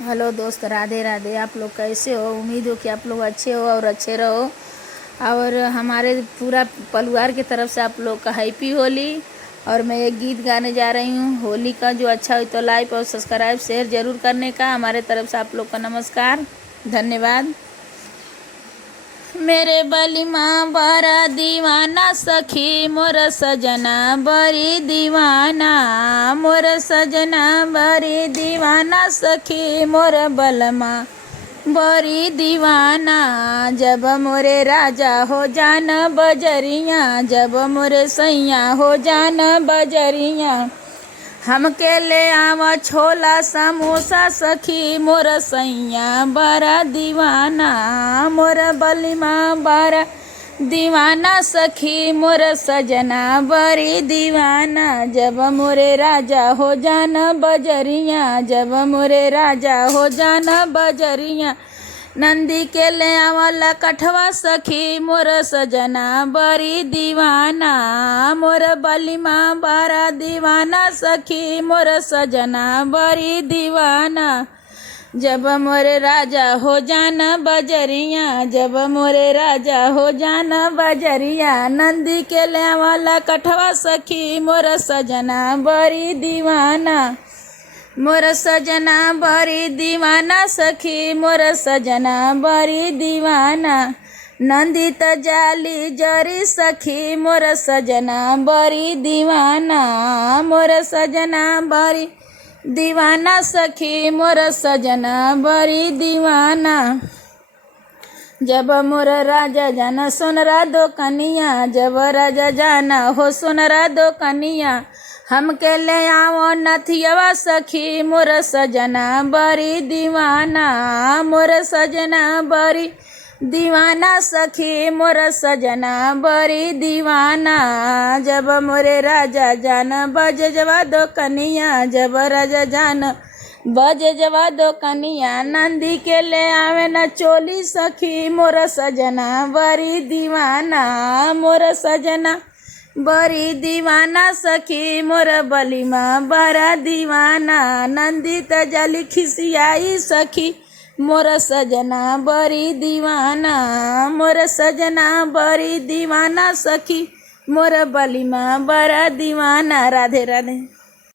Hello दोस्त, राधे राधे। आप लोग कैसे हो? उम्मीद हो कि आप लोग अच्छे हो और अच्छे रहो। और हमारे पूरा परिवार की तरफ से आप लोग का हैप्पी होली। और मैं एक गीत गाने जा रही हूँ होली का। जो अच्छा हो तो लाइक और सब्सक्राइब शेयर ज़रूर करने का। हमारे तरफ से आप लोग का नमस्कार, धन्यवाद। मेरे बलिमा बड़ा दीवाना सखी, मोर सजना बड़ी दीवाना। मोर सजना बड़ी दीवाना सखी, मोर बलमा बड़ी दीवाना। जब मोरे राजा हो जान बजरिया, जब मोरे सैया हो जान बजरिया। हमके ले आवा छोला समोसा सखी, मोर सैया बड़ा दीवाना। मोर बलिमा बड़ा दीवाना सखी, मोर सजना बड़ी दीवाना। जब मोरे राजा हो जान बजरिया, जब मोरे राजा हो जान बजरिया। नंदी के ले आवला कठवा सखी, मोर सजना बड़ी दीवाना। मोर बलिमा बड़ा दीवाना सखी, मोर सजना बड़ी दीवाना। जब मोरे राजा हो जाना बजरिया, जब मोरे राजा हो जाना बजरिया। नंदी के ले आवला कठवा सखी, मोर सजना बड़ी दीवाना। मोर सजना बड़ी दीवाना सखी, मोर सजना बड़ी दीवाना। नंदी त जाली जरी सखी, मोर सजना बड़ी दीवाना। मोर सजना बड़ी दीवाना सखी, मोर सजना बड़ी दीवाना। जब मोर राजा जाना सोनरा दो कनिया, जब राजा जाना हो सोनरा दो कनिया। हमके ले आओ नथियवा सखी, मोर सजना बड़ी दीवाना। मोर सजना बड़ी दीवाना सखी, मोर सजना बड़ी दीवाना। जब मोरे राजा जाना बजे जवा दो कनिया, जब राजा जाना बजे जवा दो कनिया। नंदी के ले आवे न चोली सखी, मोर सजना बड़ी दीवाना। मोर सजना बड़ी दीवाना सखी, मोर बलिमा बड़ा दीवाना। नंदी त जली खिसियाई सखी, मोर सजना बड़ी दीवाना। मोर सजना बड़ी दीवाना सखी, मोर बलिमा बड़ा दीवाना। राधे राधे।